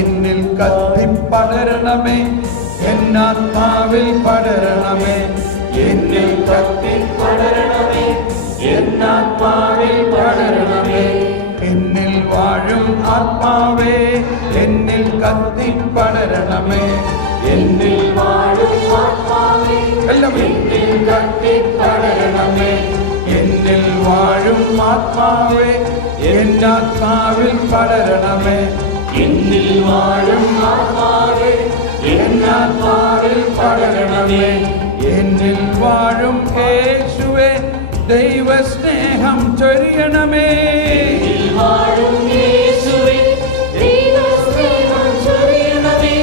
എന്നിൽ കത്തിപ്പടരണമേ, എന്നാത്മാവിൽ പടരണമേ, എന്നിൽ കത്തിപ്പടരണമേ, എന്നാത്മാവിൽ പടരണമേ, എന്നിൽ വാഴും ആത്മാവേ, എന്നിൽ കത്തിപ്പടരണമേ, എന്നിൽ വാഴും ആത്മാവേ, എന്നിൽ കത്തിപ്പടരണമേ, എന്നിൽ വാഴും ആത്മാവേ എന്നാത്മാവിൽ പടരണമേ. എന്നിൽ വാഴും ആത്മാവേ എന്നാത്മാവിൽ പടരണമേ. എന്നിൽ വാഴും യേശുവേ ദൈവസ്നേഹം ചൊരിയണമേ. എന്നിൽ വാഴും യേശുവേ ദൈവസ്നേഹം ചൊരിയണമേ.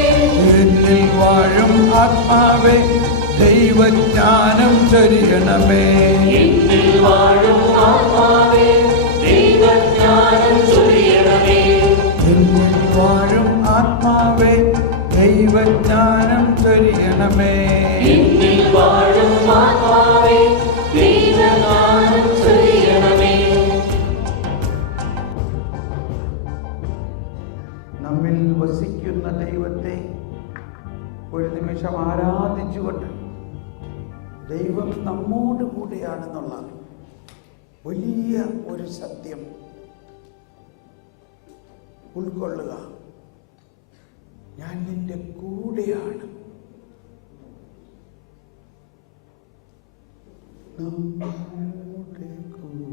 എന്നിൽ വാഴും ആത്മാവേ ദൈവജ്ഞാനം ചൊരിയണമേ. എന്നിൽ വാഴും ആത്മാവേ ദൈവജ്ഞാനം ചൊരിയണമേ. എന്നിൽ വാഴും ആത്മാവേ ദൈവജ്ഞാനം ചൊരിയണമേ. എന്നിൽ വാഴും ആത്മാവേ ദൈവജ്ഞാനം ചൊരിയണമേ. നമ്മിൽ വസിക്കുന്ന ദൈവത്തെ ഒരു നിമിഷം ആരാധിച്ചുകൊണ്ട് ദൈവം നമ്മോട് കൂടെയാണെന്നുള്ള വലിയ ഒരു സത്യം ഉൾക്കൊള്ളുക. ഞാൻ നിന്റെ കൂടെയാണ്. നമ്മുടെ കൂടെ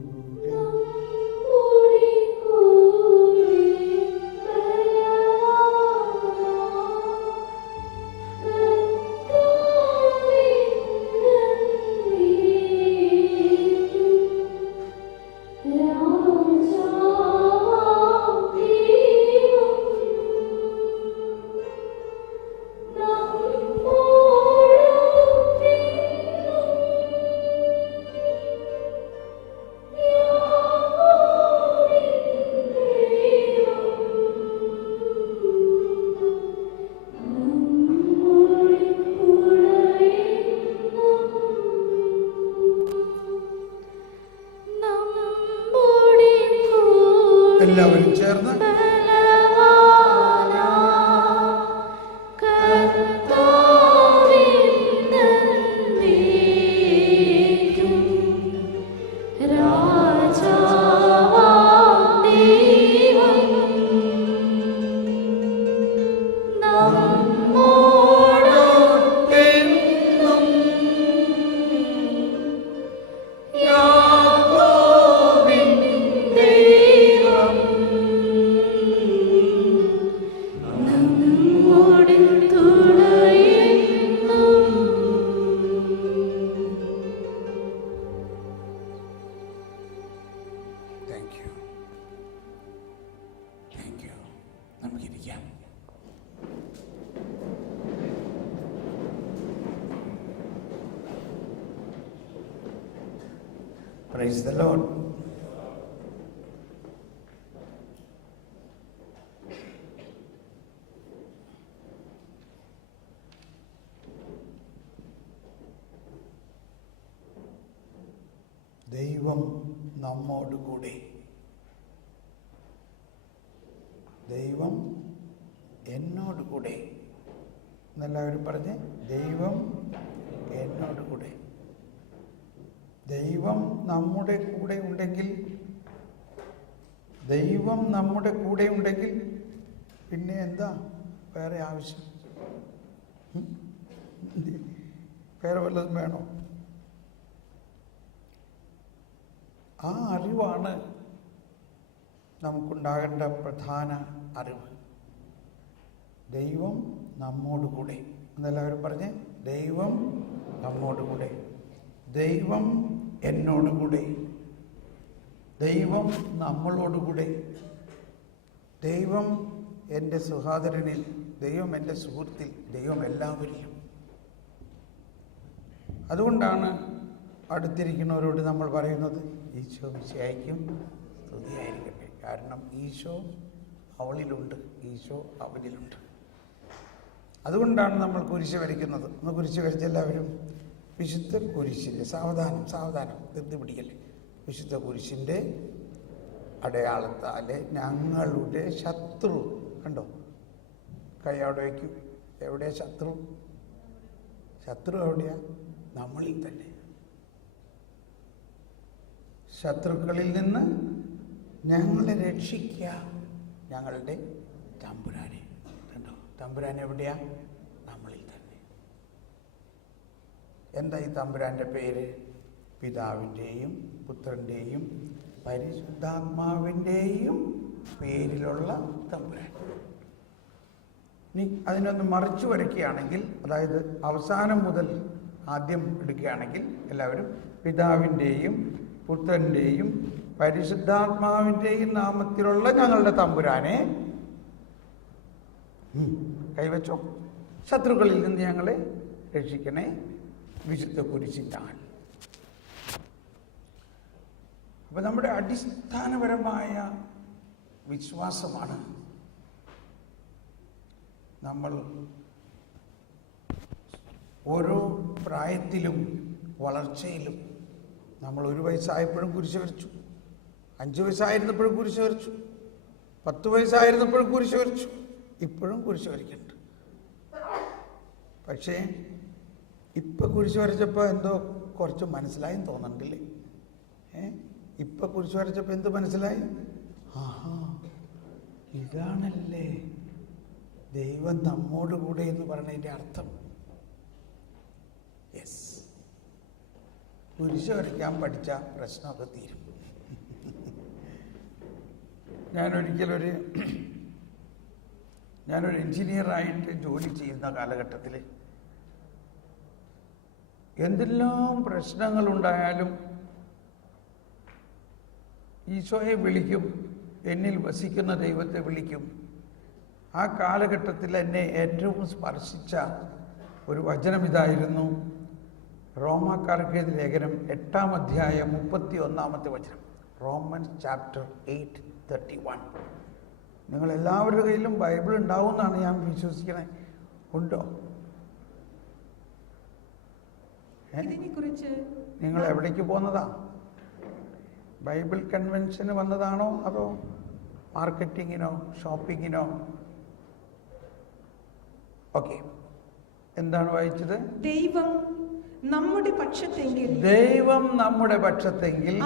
എല്ലാവരും ചേർന്ന് നമുക്കിരിക്കാം. Praise the Lord. ദൈവം നമ്മോട് കൂടെ. ദൈവം എന്നോട് കൂടെ എന്നെല്ലാവരും പറഞ്ഞ്, ദൈവം എന്നോട് കൂടെ. ദൈവം നമ്മുടെ കൂടെ ഉണ്ടെങ്കിൽ, ദൈവം നമ്മുടെ കൂടെ ഉണ്ടെങ്കിൽ പിന്നെ എന്താ വേറെ ആവശ്യം? വേറെ വല്ലതും വേണോ? ആ അറിവാണ് നമുക്കുണ്ടാകേണ്ട പ്രധാന അറിവ്. ദൈവം നമ്മോട് കൂടെ എന്നെല്ലാവരും പറഞ്ഞ്, ദൈവം നമ്മോട് കൂടെ. ദൈവം എന്നോട് കൂടെ. ദൈവം നമ്മളോടുകൂടെ. ദൈവം എൻ്റെ സഹോദരനിൽ, ദൈവം എൻ്റെ സുഹൃത്തിൽ, ദൈവം എല്ലാവരിലും. അതുകൊണ്ടാണ് അടുത്തിരിക്കുന്നവരോട് നമ്മൾ പറയുന്നത്, ഈശോ മിശിഹായ്ക്കും സ്തുതിയായിരിക്കട്ടെ. കാരണം ഈശോ അവളിലുണ്ട്, ഈശോ അവനിലുണ്ട്. അതുകൊണ്ടാണ് നമ്മൾ കുരിശ് വരയ്ക്കുന്നത്. ഒന്ന് കുരിശ് വരച്ചെല്ലാവരും. വിശുദ്ധ കുരിശിൻ്റെ സാവധാനം ധൃതി പിടിക്കല്ലേ. വിശുദ്ധ കുരിശിൻ്റെ അടയാളത്താൽ ഞങ്ങളുടെ ശത്രു, കണ്ടോ, കൈ അവിടെ വയ്ക്കൂ. എവിടെയാ ശത്രു? ശത്രു എവിടെയാ? നമ്മളിൽ തന്നെ. ശത്രുക്കളിൽ നിന്ന് ഞങ്ങളെ രക്ഷിക്കുക ഞങ്ങളുടെ തമ്പുരാനെ. കണ്ടോ, തമ്പുരാൻ എവിടെയാ? നമ്മളിൽ തന്നെ. എന്താ ഈ തമ്പുരാൻ്റെ പേര്? പിതാവിൻ്റെയും പുത്രൻ്റെയും പരിശുദ്ധാത്മാവിൻ്റെയും പേരിലുള്ള തമ്പുരാൻ. ഇനി അതിനൊന്ന് മറിച്ചു വരയ്ക്കുകയാണെങ്കിൽ, അതായത് അവസാനം മുതൽ ആദ്യം എടുക്കുകയാണെങ്കിൽ, എല്ലാവരും പിതാവിൻ്റെയും പുത്രൻ്റെയും പരിശുദ്ധാത്മാവിൻ്റെയും നാമത്തിലുള്ള ഞങ്ങളുടെ തമ്പുരാനെ, കൈവച്ചോ, ശത്രുക്കളിൽ നിന്ന് ഞങ്ങളെ രക്ഷിക്കണേ വിശുദ്ധ കുരിശിനാൽ. അപ്പൊ നമ്മുടെ അടിസ്ഥാനപരമായ വിശ്വാസമാണ് നമ്മൾ ഓരോ പ്രായത്തിലും വളർച്ചയിലും, നമ്മൾ 1 വയസ്സായപ്പോഴും കുരിശ് വരച്ചു, 5 വയസ്സായിരുന്നപ്പോഴും കുരിശ് വരച്ചു, 10 വയസ്സായിരുന്നപ്പോഴും കുരിശ് വരച്ചു, ഇപ്പോഴും കുരിശ് വരയ്ക്കുന്നുണ്ട്. പക്ഷേ ഇപ്പം കുരിശ് വരച്ചപ്പോൾ എന്തോ കുറച്ച് മനസ്സിലായെന്ന് തോന്നുന്നുണ്ടല്ലേ? ഇപ്പം കുരിശ് വരച്ചപ്പോൾ എന്ത് മനസ്സിലായി? ആഹാ, ഇതാണല്ലേ ദൈവം നമ്മോട് കൂടെ എന്ന് പറഞ്ഞതിൻ്റെ അർത്ഥം. യെസ്, കുരിശ് വരയ്ക്കാൻ പഠിച്ച പ്രശ്നമൊക്കെ തീരും. ഞാനൊരു എൻജിനീയറായിട്ട് ജോലി ചെയ്യുന്ന കാലഘട്ടത്തിൽ എന്തെല്ലാം പ്രശ്നങ്ങളുണ്ടായാലും ഈശോയെ വിളിക്കും, എന്നിൽ വസിക്കുന്ന ദൈവത്തെ വിളിക്കും. ആ കാലഘട്ടത്തിൽ എന്നെ ഏറ്റവും സ്പർശിച്ച ഒരു വചനം ഇതായിരുന്നു. റോമാക്കാർക്കെഴുതിയ ലേഖനം 8-ാം അധ്യായം 31-ാമത്തെ വചനം. Romance chapter 8:31. നിങ്ങളെല്ലാവരുടെ കയ്യിലും ബൈബിൾ ഉണ്ടാവുമെന്നാണ് ഞാൻ വിശ്വസിക്കണേ. ഉണ്ടോ? നിങ്ങൾ എവിടേക്ക് പോകുന്നതാ? ബൈബിൾ കൺവെൻഷന് വന്നതാണോ അതോ മാർക്കറ്റിങ്ങിനോ ഷോപ്പിങ്ങിനോ? ഓക്കെ, എന്താണ് വായിച്ചത്? ദൈവം നമ്മുടെ പക്ഷത്തെങ്കിൽ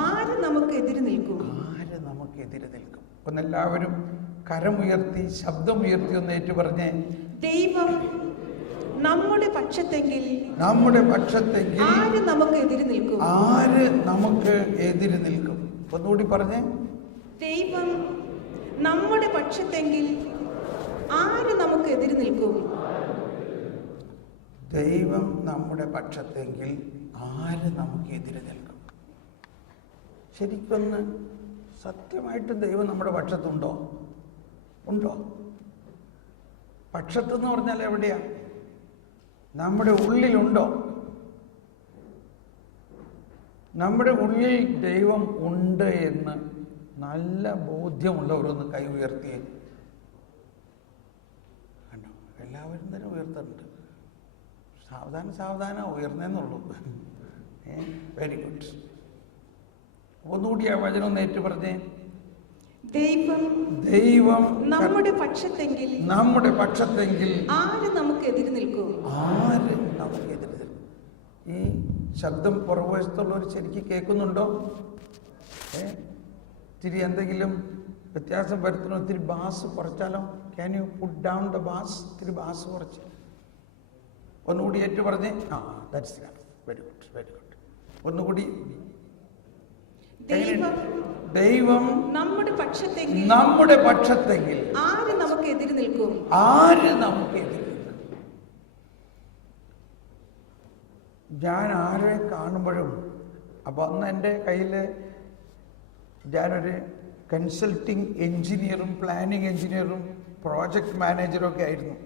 ആര് നമുക്ക് എതിര് നിൽക്കും? ഒന്നെല്ലാവരും കരമുയർത്തി ശബ്ദമുയർത്തി ഒന്ന് ഏറ്റു പറഞ്ഞേ. ദൈവം നമ്മുടെ പക്ഷത്തെങ്കിൽ ആര് നമുക്ക് എതിര് നിൽക്കും? ഒന്നുകൂടി പറഞ്ഞേ. ദൈവം നമ്മുടെ പക്ഷത്തെങ്കിൽ ആര് നമുക്ക് എതിര് നിൽക്കും? ദൈവം നമ്മുടെ പക്ഷത്തെങ്കിൽ ആര് നമുക്ക് എതിര് നിൽക്കും? ശരിക്കൊന്ന് സത്യമായിട്ട് ദൈവം നമ്മുടെ പക്ഷത്തുണ്ടോ? ഉണ്ടോ? പക്ഷത്തെന്ന് പറഞ്ഞാൽ എവിടെയാ? നമ്മുടെ ഉള്ളിലുണ്ടോ? നമ്മുടെ ഉള്ളിൽ ദൈവം ഉണ്ട് എന്ന് നല്ല ബോധ്യമുള്ളവരൊന്ന് കൈ ഉയർത്തിയേ. കണ്ടോ, എല്ലാവരും തന്നെ ഉയർത്തുന്നുണ്ട്. സാവധാനം ഉയർന്നേന്നുള്ളൂ. Very good. ഒന്നുകൂടി ആ വചനം ഒന്ന് ഏറ്റു പറഞ്ഞേ. ദൈവം നമ്മുടെ പക്ഷത്തെങ്കിൽ ആര് നമുക്ക് എതിര് നിൽക്കും? ഈ ശബ്ദം പുറകുവശത്തുള്ളവർ ശരിക്കും കേൾക്കുന്നുണ്ടോ? ഇത്തിരി എന്തെങ്കിലും വ്യത്യാസം വരുത്തണോ? ഇത്തിരി ബാസ് കുറച്ചാലോ? Can you put down the bass? ഇത്തിരി ബാസ് കുറച്ച് ഒന്നുകൂടി ഏറ്റു പറഞ്ഞേ. That's very good, very good. ഒന്നുകൂടി. ദൈവം നമ്മുടെ പക്ഷത്തെങ്കിൽ ആര് നമുക്ക് എതിര് നിൽക്കും? ഞാൻ ആരെ കാണുമ്പോഴും, അപ്പോൾ അന്ന് എൻ്റെ കയ്യിൽ ഞാനൊരു കൺസൾട്ടിങ് എൻജിനീയറും പ്ലാനിങ് എൻജിനീയറും പ്രോജക്റ്റ് മാനേജറും ഒക്കെ ആയിരുന്നു.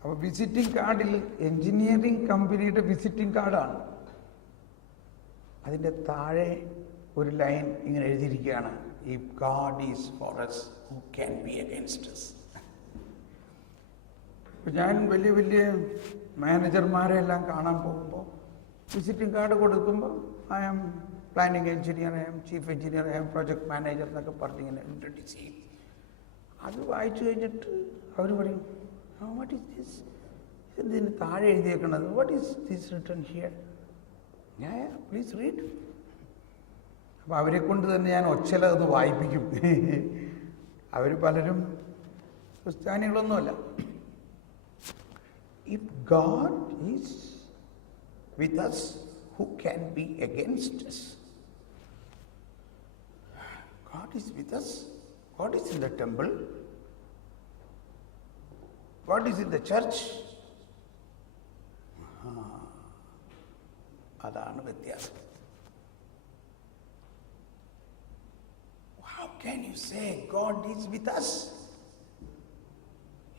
അപ്പോൾ വിസിറ്റിംഗ് കാർഡിൽ എൻജിനീയറിംഗ് കമ്പനിയുടെ വിസിറ്റിംഗ് കാർഡാണ്. അതിൻ്റെ താഴെ ഒരു ലൈൻ ഇങ്ങനെ എഴുതിയിരിക്കുകയാണ്, if God is for us, who can be against us? അപ്പോൾ ഞാൻ വലിയ വലിയ മാനേജർമാരെ എല്ലാം കാണാൻ പോകുമ്പോൾ വിസിറ്റിംഗ് കാർഡ് കൊടുക്കുമ്പോൾ I am planning engineer, I am chief engineer, I am project manager എന്നൊക്കെ പറഞ്ഞിങ്ങനെ ഇൻട്രൊഡ്യൂസ് ചെയ്യും. അത് വായിച്ചു കഴിഞ്ഞിട്ട് അവർ പറയും, വാട്ട് ഈസ് ദിസ്? ഇതിന് താഴെ എഴുതിയേക്കണത്, what is this written here? Please read. അപ്പോൾ അവരെ കൊണ്ട് തന്നെ ഞാൻ ഒച്ചല ഒന്ന് വായിപ്പിക്കും. അവർ പലരും ക്രിസ്ത്യാനികളൊന്നുമല്ല. If God is with us, who can be against us? God is with us. God is in the temple. God is in the church. അതാണ് വ്യത്യാസം. How can you say God is with us?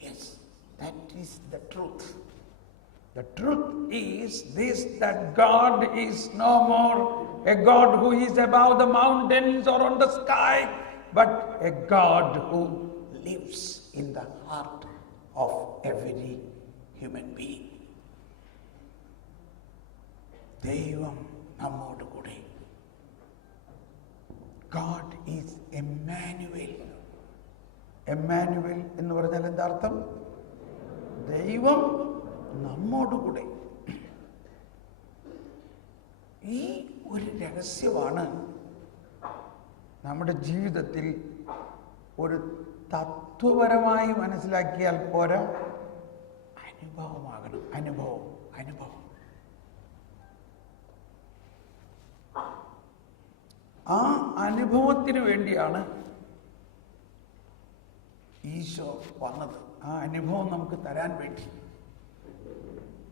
Yes, that is the truth. The truth is this, that God is no more a God who is above the mountains or on the sky, but a God who lives in the heart of every human being. ദൈവം നമ്മോട് കൂടെ. God is Emmanuel. Emmanuel എന്ന് പറഞ്ഞാൽ എന്താ അർത്ഥം? ദൈവം നമ്മോട് കൂടെ. ഈ ഒരു രഹസ്യമാണ് നമ്മുടെ ജീവിതത്തിൽ ഒരു തത്വപരമായി മനസ്സിലാക്കിയാൽ പോരാ, അനുഭവമാകണം. അനുഭവം. ആ അനുഭവത്തിന് വേണ്ടിയാണ് ഈശോ വന്നത്. ആ അനുഭവം നമുക്ക് തരാൻ വേണ്ടി.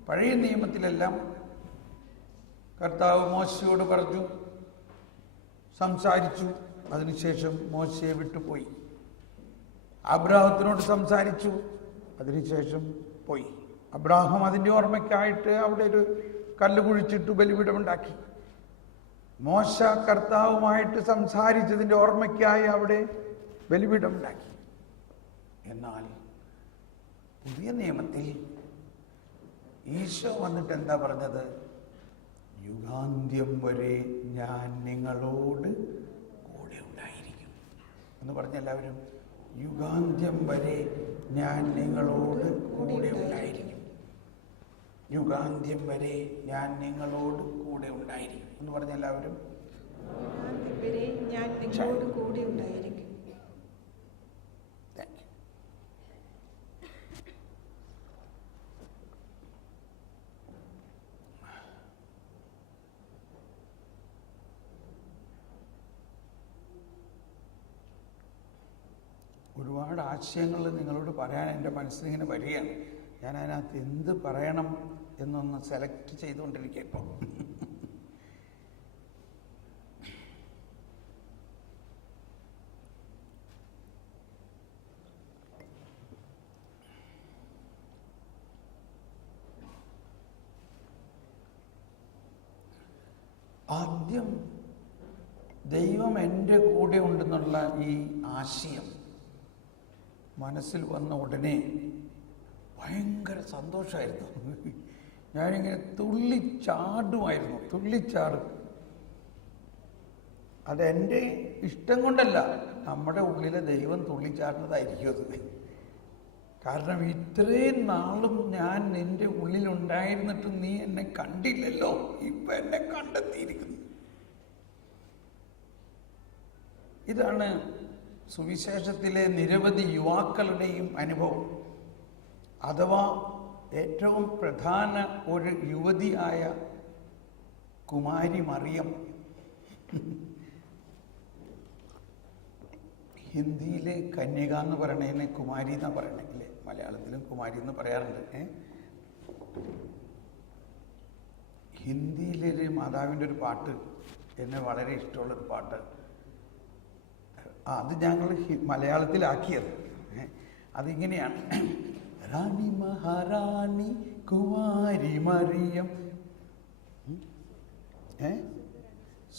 പഴയ നിയമത്തിലെല്ലാം കർത്താവ് മോശയോട് പറഞ്ഞു, സംസാരിച്ചു, അതിനുശേഷം മോശയെ വിട്ടുപോയി. അബ്രാഹത്തിനോട് സംസാരിച്ചു, അതിനുശേഷം പോയി. അബ്രാഹം അതിൻ്റെ ഓർമ്മയ്ക്കായിട്ട് അവിടെ ഒരു കല്ല് കുഴിച്ചിട്ട് ബലിപീഠമുണ്ടാക്കി. മോശ കർത്താവുമായിട്ട് സംസാരിച്ചതിൻ്റെ ഓർമ്മയ്ക്കായി അവിടെ ബലിപീഠമുണ്ടാക്കി. എന്നാൽ പുതിയ നിയമത്തിൽ ഈശോ വന്നിട്ട് എന്താ പറഞ്ഞത്? യുഗാന്ത്യം വരെ ഞാൻ നിങ്ങളോട് കൂടെ ഉണ്ടായിരിക്കും എന്ന് പറഞ്ഞ എല്ലാവരും, യുഗാന്ത്യം വരെ ഞാൻ നിങ്ങളോട് കൂടെ ഉണ്ടായിരിക്കും. യുഗാന്ത്യം വരെ ഞാൻ നിങ്ങളോട് കൂടെ ഉണ്ടായിരിക്കും എന്ന് പറഞ്ഞ എല്ലാവരും, വരെ ഞാൻ നിങ്ങളോട് കൂടെ ഉണ്ടായിരിക്കും. ഒരുപാട് ആശയങ്ങൾ നിങ്ങളോട് പറയാൻ എൻ്റെ മനസ്സിലിങ്ങനെ വരികയാണ്. ഞാൻ അതിനകത്ത് എന്ത് പറയണം എന്നൊന്ന് സെലക്ട് ചെയ്തുകൊണ്ടിരിക്കുക ഇപ്പോൾ. ആദ്യം ദൈവം എൻ്റെ കൂടെ ഉണ്ടെന്നുള്ള ഈ ആശയം മനസ്സിൽ വന്ന ഉടനെ ഭയങ്കര സന്തോഷമായിരുന്നു. ഞാനിങ്ങനെ തുള്ളിച്ചാടും. അതെൻ്റെ ഇഷ്ടം കൊണ്ടല്ല, നമ്മുടെ ഉള്ളിലെ ദൈവം തുള്ളിച്ചാടുന്നതായിരിക്കും അത്. കാരണം ഇത്രയും നാളും ഞാൻ നിന്റെ ഉള്ളിലുണ്ടായിരുന്നിട്ടും നീ എന്നെ കണ്ടില്ലല്ലോ, ഇപ്പം എന്നെ കണ്ടെത്തിയിരിക്കുന്നു. ഇതാണ് സുവിശേഷത്തിലെ നിരവധി യുവാക്കളുടെയും അനുഭവം. അഥവാ ഏറ്റവും പ്രധാന ഒരു യുവതിയായ കുമാരി മറിയം, ഹിന്ദിയിലെ കന്യക എന്ന് പറയണതിനെ കുമാരി എന്നാണ് പറയണേ അല്ലേ? മലയാളത്തിലും കുമാരി എന്ന് പറയാറുണ്ട്. ഹിന്ദിയിലൊരു മാതാവിൻ്റെ ഒരു പാട്ട് എന്നെ വളരെ ഇഷ്ടമുള്ളൊരു പാട്ട്, അത് ഞങ്ങൾ മലയാളത്തിലാക്കിയത്. അതിങ്ങനെയാണ്: റാണി മഹാറാണി കുമാരി മറിയം,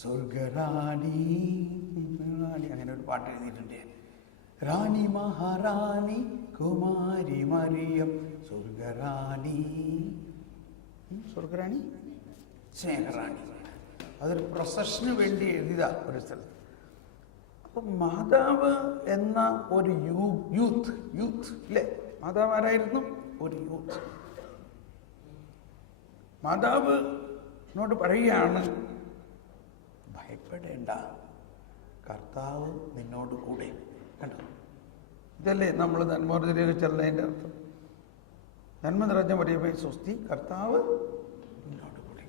സ്വർഗറാണി, അങ്ങനെ ഒരു പാട്ട് എഴുതിയിട്ടുണ്ട്. റാണി മഹാറാണി കുമാരി മറിയം, സ്വർഗറാണി സ്നേഹറാണി. അതൊരു പ്രൊസഷന് വേണ്ടി എഴുതിയതാ ഒരു സ്ഥലത്ത്. അപ്പം മാതാവ് എന്ന ഒരു യൂത്ത് അല്ലേ? മാതാവ് ആരായിരുന്നു? ഒരു യൂത്ത്. മാതാവിനോട് പറയുകയാണ്, ഭയപ്പെടേണ്ട, കർത്താവ് നിന്നോട് കൂടെ. കണ്ടോ? ഇതല്ലേ നമ്മൾ നന്മോർജനയൊക്കെ ചെല്ലുന്നതിൻ്റെ അർത്ഥം. നന്മ നിറഞ്ഞ മറിയമേ സ്വസ്തി, കർത്താവ് നിന്നോട് കൂടെ.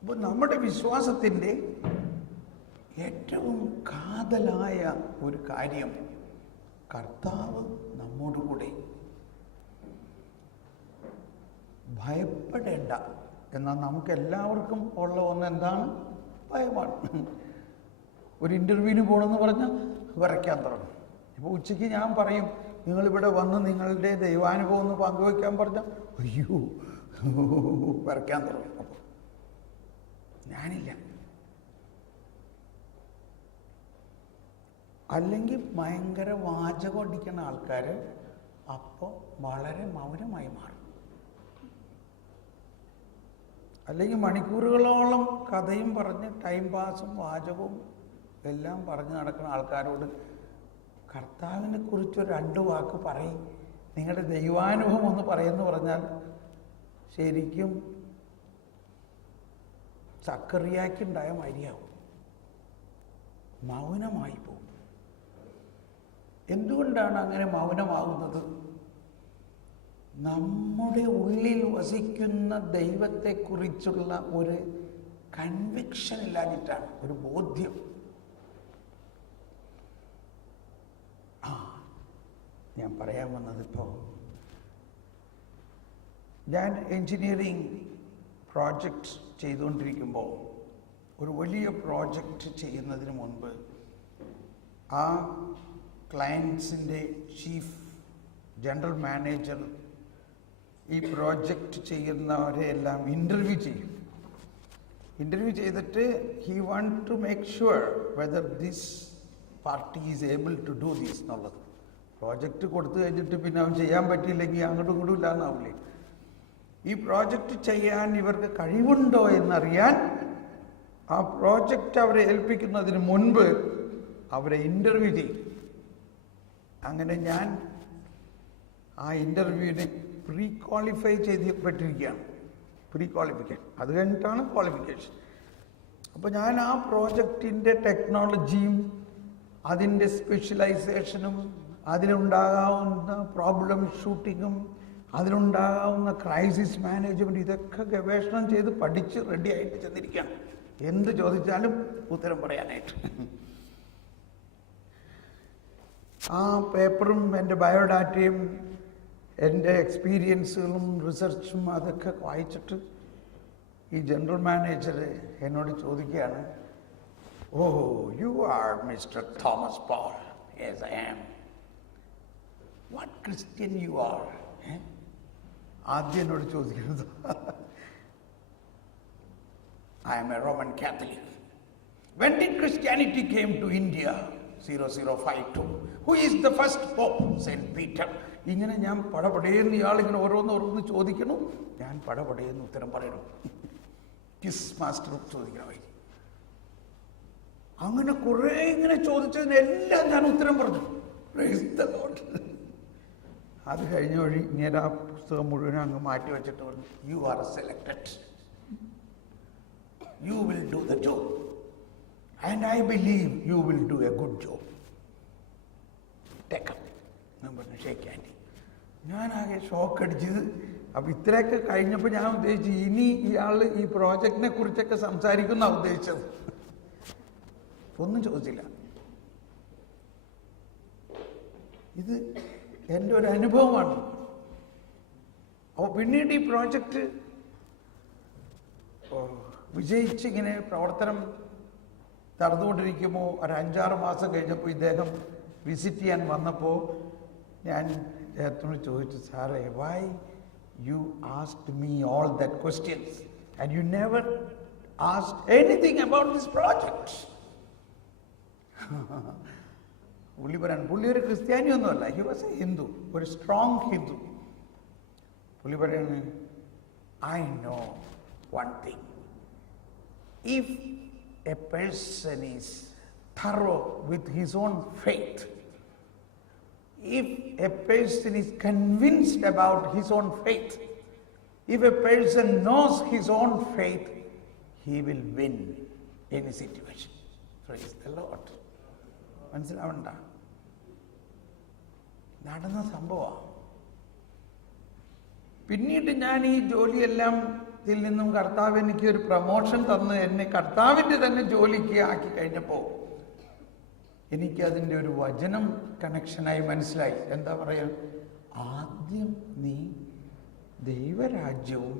അപ്പോൾ നമ്മുടെ വിശ്വാസത്തിൻ്റെ ഏറ്റവും കാതലായ ഒരു കാര്യം, കർത്താവ് നമ്മോടുകൂടെ. ഭയപ്പെടേണ്ട. എന്നാൽ നമുക്ക് എല്ലാവർക്കും ഉള്ള ഒന്ന് എന്താണ്? ഭയമാണ്. ഒരു ഇൻ്റർവ്യൂവിന് പോകണമെന്ന് പറഞ്ഞാൽ വിറയ്ക്കാൻ തുടങ്ങും. ഇപ്പോൾ ഉച്ചയ്ക്ക് ഞാൻ പറയും, നിങ്ങളിവിടെ വന്ന് നിങ്ങളുടെ ദൈവാനുഭവം ഒന്ന് പങ്കുവയ്ക്കാൻ പറഞ്ഞാൽ അയ്യോ വിറയ്ക്കാൻ തുടങ്ങും. അപ്പോൾ ഞാനില്ല. അല്ലെങ്കിൽ ഭയങ്കര വാചകം അടിക്കുന്ന ആൾക്കാർ അപ്പോൾ വളരെ മൗനമായി മാറും. അല്ലെങ്കിൽ മണിക്കൂറുകളോളം കഥയും പറഞ്ഞ് ടൈം പാസും വാചകവും എല്ലാം പറഞ്ഞ് നടക്കുന്ന ആൾക്കാരോട് കർത്താവിനെ കുറിച്ച് 2 വാക്ക് പറയും, നിങ്ങളുടെ ദൈവാനുഭവം ഒന്ന് പറയുമെന്ന് പറഞ്ഞാൽ ശരിക്കും സക്കറിയാക്കുണ്ടായ മരിയാവും. മൗനമായി പോകും. എന്തുകൊണ്ടാണ് അങ്ങനെ മൗനമാകുന്നത്? നമ്മുടെ ഉള്ളിൽ വസിക്കുന്ന ദൈവത്തെക്കുറിച്ചുള്ള ഒരു കൺവിക്ഷൻ ഇല്ലാഞ്ഞിട്ടാണ്, ഒരു ബോധ്യം. ഞാൻ പറയാൻ വന്നതിപ്പോൾ, ഞാൻ എൻജിനീയറിങ് പ്രോജക്റ്റ് ചെയ്തുകൊണ്ടിരിക്കുമ്പോൾ ഒരു വലിയ പ്രോജക്റ്റ് ചെയ്യുന്നതിന് മുൻപ് ആ ക്ലയൻസിൻ്റെ ചീഫ് ജനറൽ മാനേജർ ഈ പ്രോജക്റ്റ് ചെയ്യുന്നവരെ എല്ലാം ഇൻ്റർവ്യൂ ചെയ്യും. ഇൻ്റർവ്യൂ ചെയ്തിട്ട് he want to make sure whether this party is able to do this എന്നുള്ളത്. പ്രോജക്റ്റ് കൊടുത്തു കഴിഞ്ഞിട്ട് പിന്നെ അവൻ ചെയ്യാൻ പറ്റിയില്ലെങ്കിൽ അങ്ങോട്ടും ഇങ്ങോട്ടും ഇല്ലാന്നാവില്ലേ. ഈ പ്രോജക്റ്റ് ചെയ്യാൻ ഇവർക്ക് കഴിവുണ്ടോ എന്നറിയാൻ ആ പ്രോജക്റ്റ് അവരെ ഏൽപ്പിക്കുന്നതിന് മുൻപ് അവരെ ഇൻ്റർവ്യൂ ചെയ്യും. അങ്ങനെ ഞാൻ ആ ഇൻ്റർവ്യൂവിന് പ്രീ ക്വാളിഫൈ ചെയ്യപ്പെട്ടിരിക്കുകയാണ്. പ്രീ ക്വാളിഫിക്കേഷൻ, അത് കഴിഞ്ഞിട്ടാണ് ക്വാളിഫിക്കേഷൻ. അപ്പോൾ ഞാൻ ആ പ്രോജക്റ്റിൻ്റെ ടെക്നോളജിയും അതിൻ്റെ സ്പെഷ്യലൈസേഷനും അതിലുണ്ടാകാവുന്ന പ്രോബ്ലം ഷൂട്ടിങ്ങും അതിലുണ്ടാകാവുന്ന ക്രൈസിസ് മാനേജ്മെൻറ്റ് ഇതൊക്കെ ഗവേഷണം ചെയ്ത് പഠിച്ച് റെഡി ആയിട്ട് ചെന്നിരിക്കുകയാണ്. എന്ത് ചോദിച്ചാലും ഉത്തരം പറയാനായിട്ട്. ആ പേപ്പറും എൻ്റെ ബയോഡാറ്റയും എൻ്റെ എക്സ്പീരിയൻസുകളും റിസർച്ചും അതൊക്കെ വായിച്ചിട്ട് ഈ ജനറൽ മാനേജർ എന്നോട് ചോദിക്കുകയാണ്, oh you are mister Thomas Paul. Yes I am. What Christian you are? ആദ്യം എന്നോട് ചോദിക്കുന്നത്. I am a Roman Catholic. When did Christianity came to India? 0052. Who is the first Pope? Saint Peter. ഇങ്ങനെ ഞാൻ പടപടയെന്ന് ഇയാളിങ്ങനെ ഓരോന്ന് ചോദിക്കണു, ഞാൻ പടപടയെന്ന് ഉത്തരം പറയണം. കിസ് മാസ്റ്റർ ചോദിക്കണമായി. അങ്ങനെ കുറേ ഇങ്ങനെ ചോദിച്ചതിനെല്ലാം ഞാൻ ഉത്തരം പറഞ്ഞു. Praise the Lord. അത് കഴിഞ്ഞ വഴി ഇങ്ങനെ ആ പുസ്തകം മുഴുവനും അങ്ങ് മാറ്റി വെച്ചിട്ട് പറഞ്ഞു, you are selected. You will do the job, and I believe you will do a good job. Take up. Number shake handy. ഞാനാകെ ഷോക്ക് അടിച്ചത്. അപ്പം ഇത്രയൊക്കെ കഴിഞ്ഞപ്പോൾ ഞാൻ ഉദ്ദേശിച്ചു ഇനി ഇയാൾ ഈ പ്രോജക്റ്റിനെ കുറിച്ചൊക്കെ സംസാരിക്കുന്ന ഉദ്ദേശിച്ചത്. ഒന്നും ചോദിച്ചില്ല. ഇത് എൻ്റെ ഒരു അനുഭവമാണ്. അപ്പോൾ പിന്നീട് ഈ പ്രോജക്റ്റ് വിജയിച്ച് ഇങ്ങനെ പ്രവർത്തനം നടന്നുകൊണ്ടിരിക്കുമ്പോൾ ഒരു 5-6 മാസം കഴിഞ്ഞപ്പോൾ ഇദ്ദേഹം വിസിറ്റ് ചെയ്യാൻ വന്നപ്പോൾ ഞാൻ അദ്ദേഹത്തോട് ചോദിച്ചു, സാറേ why you asked me all that questions and you never asked anything about this project. പുള്ളി ഒരു ക്രിസ്ത്യാനിയൊന്നുമല്ല, ഹി വാസ് എ ഹിന്ദു, ഒരു സ്ട്രോങ് ഹിന്ദു. പുള്ളി പറയാണ്, I know one thing. If a person is thorough with his own faith, if a person is convinced about his own faith, if a person knows his own faith, he will win any situation. Praise the Lord. മനസ്സിലാവണ്ട, നടന്ന സംഭവമാണ്. പിന്നീട് ഞാൻ ഈ ജോലിയെല്ലാം ത്തിൽ നിന്നും കർത്താവ് എനിക്ക് ഒരു പ്രമോഷൻ തന്ന് എന്നെ കർത്താവിൻ്റെ തന്നെ ജോലിക്ക് ആക്കി കഴിഞ്ഞപ്പോൾ എനിക്കതിൻ്റെ ഒരു വചനം കണക്ഷനായി മനസ്സിലായി. എന്താ പറയുക, ആദ്യം നീ ദൈവരാജ്യവും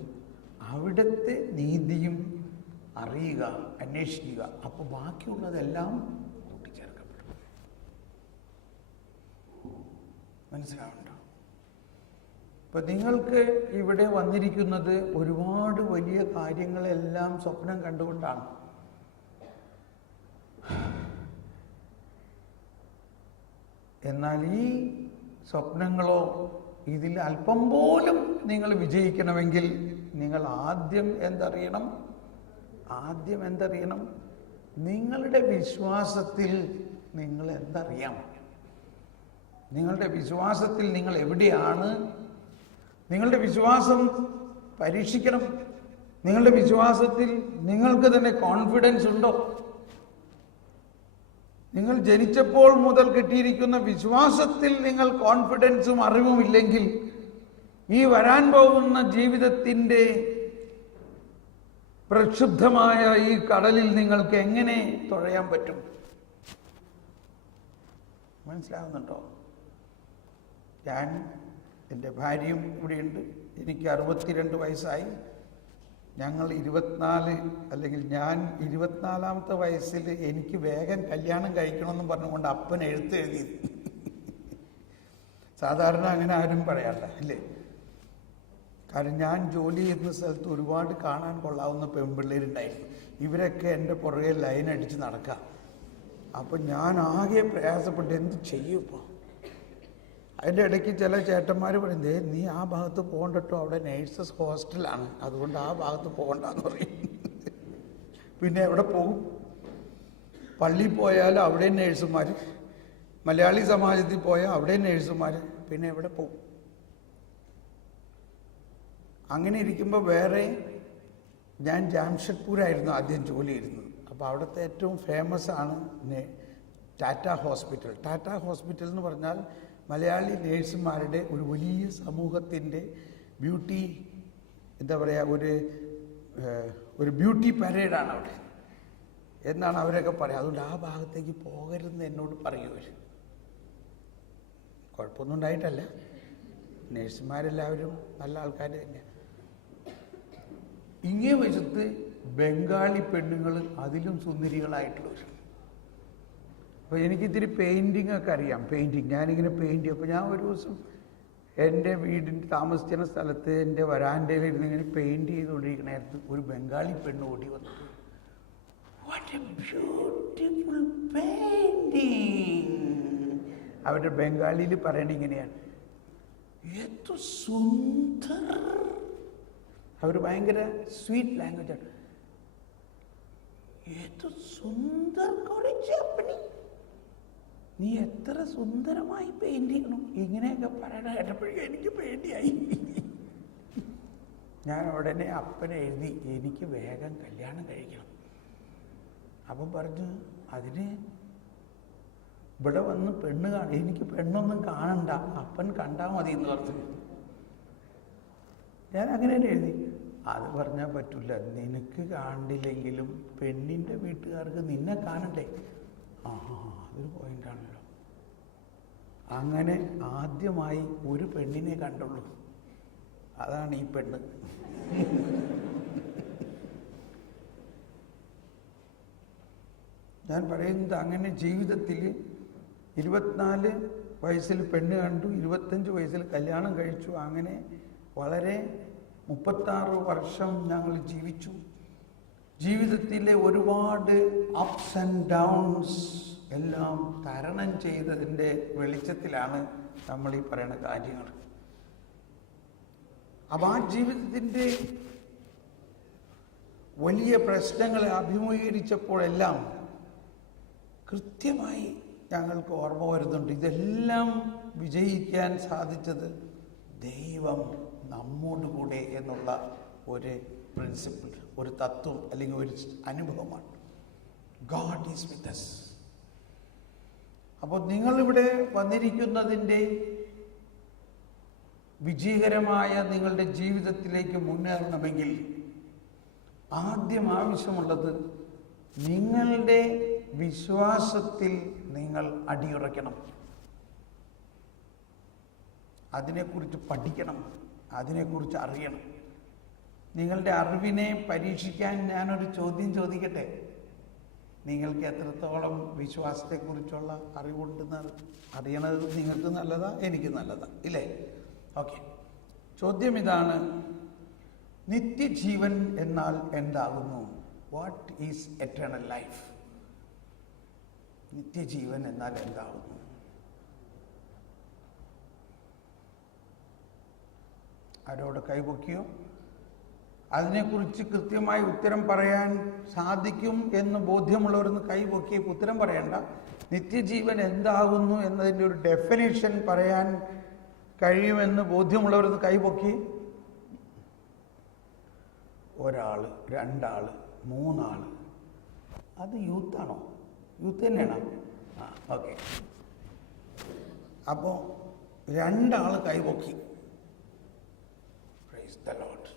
അവിടുത്തെ നീതിയും അറിയുക, അന്വേഷിക്കുക, അപ്പോൾ ബാക്കിയുള്ളതെല്ലാം കൂട്ടിച്ചേർക്കപ്പെടും. മനസ്സിലാവുന്നുണ്ടോ? ഇപ്പം നിങ്ങൾക്ക് ഇവിടെ വന്നിരിക്കുന്നത് ഒരുപാട് വലിയ കാര്യങ്ങളെല്ലാം സ്വപ്നം കണ്ടുകൊണ്ടാണ്. എന്നാൽ ഈ സ്വപ്നങ്ങളോ ഇതിൽ അല്പം പോലും നിങ്ങൾ വിജയിക്കണമെങ്കിൽ നിങ്ങൾ ആദ്യം എന്തറിയണം? നിങ്ങളുടെ വിശ്വാസത്തിൽ നിങ്ങൾ എന്തറിയാം? നിങ്ങളുടെ വിശ്വാസത്തിൽ നിങ്ങൾ എവിടെയാണ്? നിങ്ങളുടെ വിശ്വാസം പരീക്ഷിക്കണം. നിങ്ങളുടെ വിശ്വാസത്തിൽ നിങ്ങൾക്ക് തന്നെ കോൺഫിഡൻസ് ഉണ്ടോ? നിങ്ങൾ ജനിച്ചപ്പോൾ മുതൽ കിട്ടിയിരിക്കുന്ന വിശ്വാസത്തിൽ നിങ്ങൾ കോൺഫിഡൻസും അറിവും ഇല്ലെങ്കിൽ ഈ വരാൻ പോകുന്ന ജീവിതത്തിൻ്റെ പ്രക്ഷുബ്ധമായ ഈ കടലിൽ നിങ്ങൾക്ക് എങ്ങനെ തുഴയാൻ പറ്റും? മനസ്സിലാവുന്നുണ്ടോ? ഞാൻ, എൻ്റെ ഭാര്യയും ഇവിടെയുണ്ട്. എനിക്ക് 62 വയസ്സായി. ഞങ്ങൾ 24 അല്ലെങ്കിൽ ഞാൻ 24ാമത്തെ വയസ്സിൽ എനിക്ക് വേഗം കല്യാണം കഴിക്കണമെന്നും പറഞ്ഞുകൊണ്ട് അപ്പൻ എഴുതി. സാധാരണ അങ്ങനെ ആരും പറയാറില്ല അല്ലേ? കാരണം ഞാൻ ജോലി ചെയ്യുന്ന സ്ഥലത്ത് ഒരുപാട് കാണാൻ കൊള്ളാവുന്ന പെൺപിള്ളേരുണ്ടായിരുന്നു. ഇവരൊക്കെ എൻ്റെ പുറകെ ലൈൻ അടിച്ച് നടക്കാം. അപ്പം ഞാൻ ആകെ പ്രയാസപ്പെട്ട് എന്ത് ചെയ്യും ഇപ്പോൾ? അതിൻ്റെ ഇടയ്ക്ക് ചില ചേട്ടന്മാർ പറയുന്നത്, നീ ആ ഭാഗത്ത് പോകണ്ടട്ടോ, അവിടെ നേഴ്സസ് ഹോസ്റ്റലാണ്, അതുകൊണ്ട് ആ ഭാഗത്ത് പോകണ്ടെന്ന് പറയും. പിന്നെ എവിടെ പോകും? പള്ളിയിൽ പോയാൽ അവിടെയും നേഴ്സുമാർ, മലയാളി സമാജത്തിൽ പോയാൽ അവിടെയും നേഴ്സുമാർ, പിന്നെ എവിടെ പോകും? അങ്ങനെ ഇരിക്കുമ്പോൾ വേറെ, ഞാൻ ജാംഷഡ്പൂരായിരുന്നു ആദ്യം ജോലി ചെയ്യുന്നത്. അപ്പോൾ അവിടുത്തെ ഏറ്റവും ഫേമസ് ആണ് ടാറ്റ ഹോസ്പിറ്റൽ. ടാറ്റ ഹോസ്പിറ്റൽ എന്ന് പറഞ്ഞാൽ മലയാളി നേഴ്സുമാരുടെ ഒരു വലിയ സമൂഹത്തിൻ്റെ ബ്യൂട്ടി, എന്താ പറയുക, ഒരു ബ്യൂട്ടി പരേഡാണ് അവിടെ എന്നാണ് അവരൊക്കെ പറയുക. അതുകൊണ്ട് ആ ഭാഗത്തേക്ക് പോകരുതെന്ന് എന്നോട് പറയുമവർ. കുഴപ്പമൊന്നും ഉണ്ടായിട്ടല്ല, നേഴ്സുമാരെല്ലാവരും നല്ല ആൾക്കാർ തന്നെ. ഇങ്ങേ വശത്ത് ബംഗാളി പെണ്ണുങ്ങൾ, അതിലും സുന്ദരികളായിട്ടുള്ളവർ. അപ്പോൾ എനിക്കിത്തിരി പെയിൻറ്റിങ് ഒക്കെ അറിയാം. ഞാനിങ്ങനെ പെയിൻറ്റ് ചെയ്യും. അപ്പോൾ ഞാൻ ഒരു ദിവസം എൻ്റെ വീടിൻ്റെ താമസിക്കുന്ന സ്ഥലത്ത് എൻ്റെ വരാന്തയിൽ ഇരുന്ന് ഇങ്ങനെ പെയിൻറ്റ് ചെയ്തുകൊണ്ടിരിക്കണായിരുന്നു. ഒരു ബംഗാളി പെണ്ണ് ഓടി വന്നു. What A beautiful painting. അവരുടെ ബംഗാളിയിൽ പറയണ ഇങ്ങനെയാണ്, എത്ര സുന്ദർ. അവർ ഭയങ്കര സ്വീറ്റ് ലാംഗ്വേജാണ്. എത്ര സുന്ദർ കുറച്ച് അപ്പണി, നീ എത്ര സുന്ദരമായി പെയിന്റ് ചെയ്യണം. ഇങ്ങനെയൊക്കെ പറയണ കേട്ടപ്പോഴേക്കും എനിക്ക് പേടിയായി. ഞാൻ ഉടനെ അപ്പനെ എഴുതി, എനിക്ക് വേഗം കല്യാണം കഴിക്കണം. അപ്പം പറഞ്ഞു, അതിന് ഇവിടെ വന്ന് പെണ്ണ് കാണും, എനിക്ക് പെണ്ണൊന്നും കാണണ്ട, അപ്പൻ കണ്ടാൽ മതി എന്ന് പറഞ്ഞു. ഞാൻ അങ്ങനെ തന്നെ എഴുതി. അത് പറഞ്ഞാൽ പറ്റില്ല, നിനക്ക് കാണില്ലെങ്കിലും പെണ്ണിൻ്റെ വീട്ടുകാർക്ക് നിന്നെ കാണണ്ടേ. അതൊരു പോയിന്റാണല്ലോ. അങ്ങനെ ആദ്യമായി ഒരു പെണ്ണിനെ കണ്ടുള്ളൂ, അതാണ് ഈ പെണ്ണ്. ഞാൻ പറയുന്നത്, അങ്ങനെ ജീവിതത്തിൽ 24 വയസ്സിൽ പെണ്ണ് കണ്ടു, 25 വയസ്സിൽ കല്യാണം കഴിച്ചു. അങ്ങനെ വളരെ 36 വർഷം ഞങ്ങൾ ജീവിച്ചു. ജീവിതത്തിലെ ഒരുപാട് അപ്സ് ആൻഡ് ഡൗൺസ് എല്ലാം തരണം ചെയ്തതിൻ്റെ വെളിച്ചത്തിലാണ് നമ്മൾ ഈ പറയുന്ന കാര്യങ്ങൾ. അപ്പം ആ ജീവിതത്തിൻ്റെ വലിയ പ്രശ്നങ്ങളെ അഭിമുഖീകരിച്ചപ്പോഴെല്ലാം കൃത്യമായി ഞങ്ങൾക്ക് ഓർമ്മ വരുന്നുണ്ട്, ഇതെല്ലാം വിജയിക്കാൻ സാധിച്ചത് ദൈവം നമ്മോട് കൂടെ എന്നുള്ള ഒരു പ്രിൻസിപ്പിൾ, ഒരു തത്വം അല്ലെങ്കിൽ ഒരു അനുഭവമാണ്. God is with us. അപ്പോൾ നിങ്ങളിവിടെ വന്നിരിക്കുന്നതിൻ്റെ വിജയകരമായ നിങ്ങളുടെ ജീവിതത്തിലേക്ക് മുന്നേറണമെങ്കിൽ ആദ്യം ആവശ്യമുള്ളത് നിങ്ങളുടെ വിശ്വാസത്തിൽ നിങ്ങൾ അടിയുറയ്ക്കണം. അതിനെക്കുറിച്ച് പഠിക്കണം, അതിനെക്കുറിച്ച് അറിയണം. നിങ്ങളുടെ അറിവിനെ പരീക്ഷിക്കാൻ ഞാനൊരു ചോദ്യം ചോദിക്കട്ടെ. നിങ്ങൾക്ക് എത്രത്തോളം വിശ്വാസത്തെക്കുറിച്ചുള്ള അറിവുണ്ടെന്ന് അറിയണത് നിങ്ങൾക്ക് നല്ലതാ, എനിക്ക് നല്ലതാ, ഇല്ലേ? ഓക്കെ, ചോദ്യം ഇതാണ്: നിത്യജീവൻ എന്നാൽ എന്താകുന്നു? What is eternal life? നിത്യജീവൻ എന്നാൽ എന്താകുന്നു? ആരോട് കൈപൊക്കിയോ? അതിനെക്കുറിച്ച് കൃത്യമായി ഉത്തരം പറയാൻ സാധിക്കും എന്ന് ബോധ്യമുള്ളവരൊന്ന് കൈപൊക്കി. ഉത്തരം പറയണ്ട. നിത്യജീവൻ എന്താകുന്നു എന്നതിൻ്റെ ഒരു ഡെഫിനേഷൻ പറയാൻ കഴിയുമെന്ന് ബോധ്യമുള്ളവരൊന്ന് കൈപൊക്കി. ഒരാൾ, രണ്ടാൾ, മൂന്നാൾ. അത് യൂത്താണോ? യൂത്ത് തന്നെയാണോ? ആ, ഓക്കെ. അപ്പോൾ രണ്ടാൾ കൈപൊക്കി. Praise the Lord.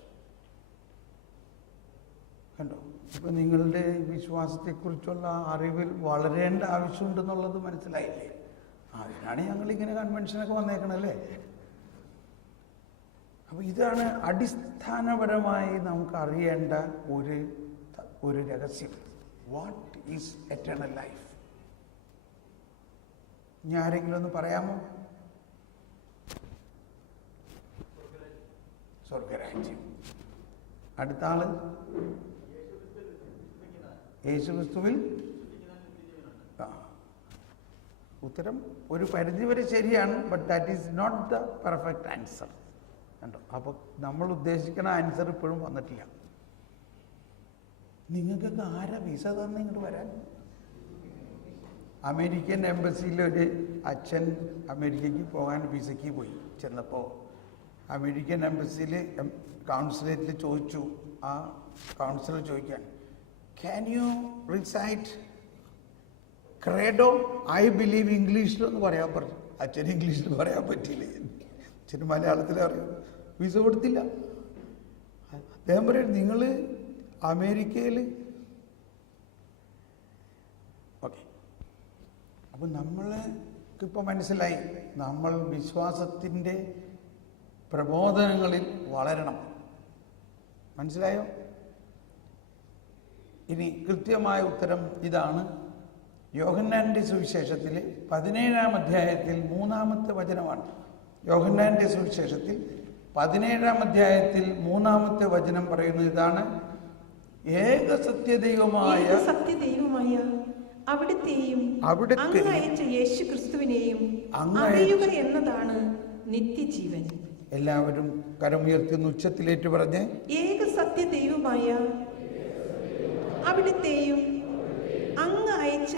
കണ്ടോ? ഇപ്പം നിങ്ങളുടെ വിശ്വാസത്തെക്കുറിച്ചുള്ള അറിവിൽ വളരേണ്ട ആവശ്യമുണ്ടെന്നുള്ളത് മനസ്സിലായില്ലേ? അതിനാണ് ഞങ്ങളിങ്ങനെ കൺവെൻഷനൊക്കെ വന്നേക്കണല്ലേ. അപ്പോൾ ഇതാണ് അടിസ്ഥാനപരമായി നമുക്ക് അറിയേണ്ട ഒരു രഹസ്യം. What is eternal life? ഇനി ആരെങ്കിലും ഒന്ന് പറയാമോ? സ്വർഗരാജ്യം. അടുത്ത ആള് യേശുക്രിസ്തുവിൽ. ഉത്തരം ഒരു പരിധിവരെ ശരിയാണ്, but that is not the perfect answer. കണ്ടോ? അപ്പോൾ നമ്മൾ ഉദ്ദേശിക്കുന്ന ആൻസർ ഇപ്പോഴും വന്നിട്ടില്ല. നിങ്ങൾക്കൊക്കെ ആരാ വിസ തന്നെ ഇങ്ങോട്ട് വരാൻ? അമേരിക്കൻ എംബസിയിലൊരു അച്ഛൻ അമേരിക്കയ്ക്ക് പോകാൻ വിസയ്ക്ക് പോയി. ചെന്നപ്പോൾ അമേരിക്കൻ എംബസിയിൽ കൗൺസിലേറ്റിൽ ചോദിച്ചു. ആ കൗൺസിലർ ചോദിക്കാൻ, can you recite credo I believe ഇംഗ്ലീഷിലൊന്ന് പറയാൻ പറഞ്ഞു. അച്ഛൻ ഇംഗ്ലീഷിൽ പറയാൻ പറ്റിയില്ല, അച്ഛന് മലയാളത്തിൽ അറിയാം. വിസ കൊടുത്തില്ല. അദ്ദേഹം പറയും, നിങ്ങൾ അമേരിക്കയിൽ. ഓക്കെ, അപ്പം നമ്മൾക്കിപ്പോൾ മനസ്സിലായി, നമ്മൾ വിശ്വാസത്തിൻ്റെ പ്രബോധനങ്ങളിൽ വളരണം. മനസ്സിലായോ? ഇനി കൃത്യമായ ഉത്തരം ഇതാണ്. യോഹന്നാന്റെ സുവിശേഷത്തിൽ 17-ാം അധ്യായത്തിൽ 3-ാമത്തെ വചനമാണ്. യോഹന്നാന്റെ സുവിശേഷത്തിൽ 17-ാം അധ്യായത്തിൽ 3-ാമത്തെ വചനം പറയുന്നത് ഇതാണ്: ഏക സത്യദൈവമായ അവിടുത്തെയും അങ്ങ് അയച്ച യേശുക്രിസ്തുവിനെയും അറിയുക എന്നതാണ് നിത്യജീവൻ. എല്ലാവരും കരമുയർത്തുന്ന ഉച്ചത്തിലേറ്റ് പറഞ്ഞ്, ഏക സത്യദൈവമായ അവിടുത്തെയും അങ്ങ് അയച്ച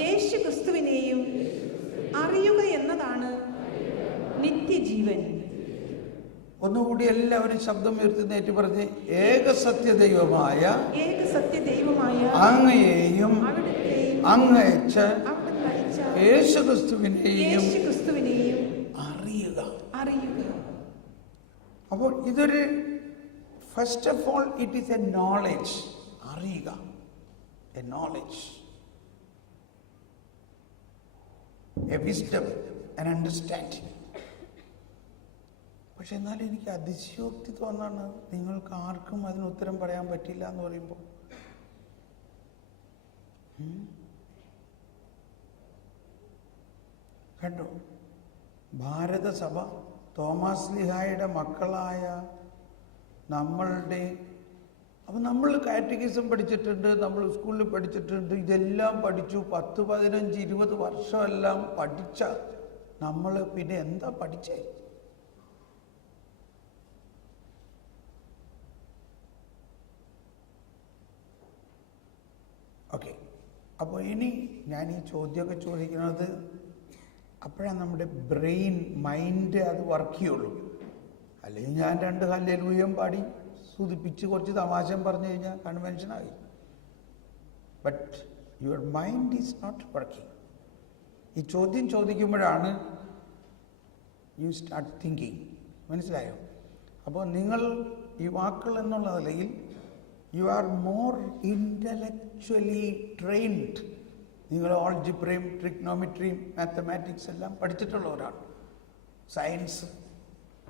യേശുക്രിസ്തുവിനെയും അറിയുക എന്നതാണ് നിത്യജീവൻ. ഒന്നുകൂടി എല്ലാവരും ശബ്ദം ഉയർത്തുന്നേറ്റ് പറഞ്ഞ്, ഏക സത്യദൈവമായ അങ്ങയെയും അങ്ങയച്ച യേശുക്രിസ്തുവിനെയും അറിയുക. അപ്പോൾ ഇതൊരു first of all it is a knowledge. അറിയുക, a knowledge, a wisdom, an understanding. പക്ഷെ എന്നാലും എനിക്ക് അതിശയോക്തി തോന്നാണ്, നിങ്ങൾക്ക് ആർക്കും അതിന് ഉത്തരം പറയാൻ പറ്റില്ല എന്ന് പറയുമ്പോൾ. കണ്ടോ? ഭാരതസഭ തോമാസ് ലീഹായുടെ മക്കളായ നമ്മളുടെ, അപ്പം നമ്മൾ കാറ്റഗിസം പഠിച്ചിട്ടുണ്ട്, നമ്മൾ സ്കൂളിൽ പഠിച്ചിട്ടുണ്ട്, ഇതെല്ലാം പഠിച്ചു. 10, 15, 20 വർഷമെല്ലാം പഠിച്ച നമ്മൾ പിന്നെ എന്താ പഠിച്ചേ? ഓക്കെ, അപ്പോൾ ഇനി ഞാൻ ഈ ചോദ്യമൊക്കെ ചോദിക്കുന്നത് അപ്പോഴാണ് നമ്മുടെ ബ്രെയിൻ, മൈൻഡ് അത് വർക്ക് ചെയ്യുള്ളൂ. അല്ലെങ്കിൽ ഞാൻ 2 ഹല്ലേലൂയം പാടി സൂചിപ്പിച്ച് കുറച്ച് തമാശം പറഞ്ഞു കഴിഞ്ഞാൽ കൺവെൻഷനായി. But your mind is not working. ഈ ചോദ്യം ചോദിക്കുമ്പോഴാണ് യു സ്റ്റാർട്ട് തിങ്കിങ്. മനസ്സിലായോ? അപ്പോൾ നിങ്ങൾ യുവാക്കൾ എന്നുള്ള നിലയിൽ you are more intellectually trained. നിങ്ങൾ ഓൾജിബ്രയും ട്രിഗ്നോമെട്രിയും മാത്തമാറ്റിക്സ് എല്ലാം പഠിച്ചിട്ടുള്ളവരാണ്. Science.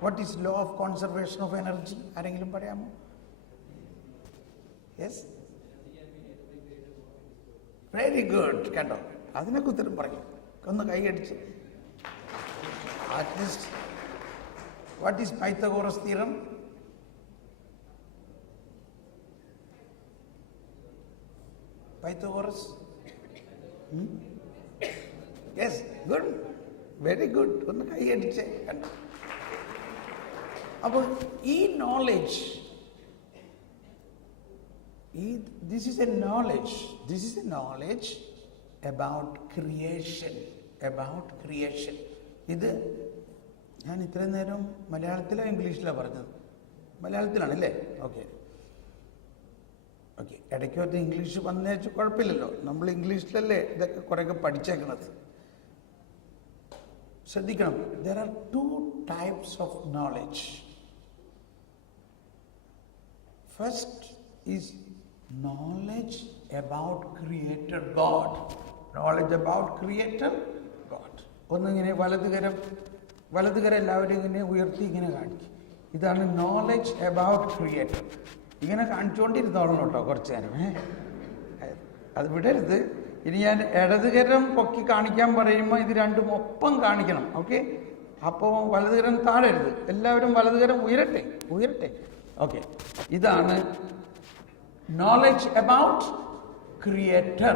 What is law of conservation of energy? ആരെങ്കിലും പറയാമോ? Yes, very good. കേട്ടോ, അതിനൊക്കെ ഉത്തരം പറയും. ഒന്ന് കൈയടിച്ച്. At least what is Pythagoras theorem? Pythagoras? Yes, good, very good. ഒന്ന് കൈയടിച്ചേ. കണ്ടോ? അപ്പോൾ ഈ knowledge, this is a knowledge about creation. ഇത് ഞാൻ ഇത്രയും നേരം മലയാളത്തിലോ ഇംഗ്ലീഷിലാണ് പറഞ്ഞത്? മലയാളത്തിലാണല്ലേ? ഓക്കെ. ഇടയ്ക്കൊക്കെ ഇംഗ്ലീഷ് വന്നേച്ച് കുഴപ്പമില്ലല്ലോ. നമ്മൾ ഇംഗ്ലീഷിലല്ലേ ഇതൊക്കെ കുറേയൊക്കെ പഠിച്ചേക്കണത്. ശ്രദ്ധിക്കണം. there are two types of knowledge. First is knowledge about Creator God. ഒന്നിങ്ങനെ വലതുകരം എല്ലാവരും ഇങ്ങനെ ഉയർത്തി ഇങ്ങനെ കാണിക്കും. ഇതാണ് നോളജ് അബൌട്ട് ക്രിയേറ്റർ. ഇങ്ങനെ കാണിച്ചുകൊണ്ടിരുന്നോളണം കേട്ടോ കുറച്ച് നേരം. അത് വിടരുത്. ഇനി ഞാൻ ഇടതുകരം പൊക്കി കാണിക്കാൻ പറയുമ്പോൾ ഇത് രണ്ടും ഒപ്പം കാണിക്കണം. ഓക്കെ? അപ്പോൾ വലതുകരം താഴരുത്. എല്ലാവരും വലതുകരം ഉയരട്ടെ. ഓക്കെ, ഇതാണ് knowledge about Creator.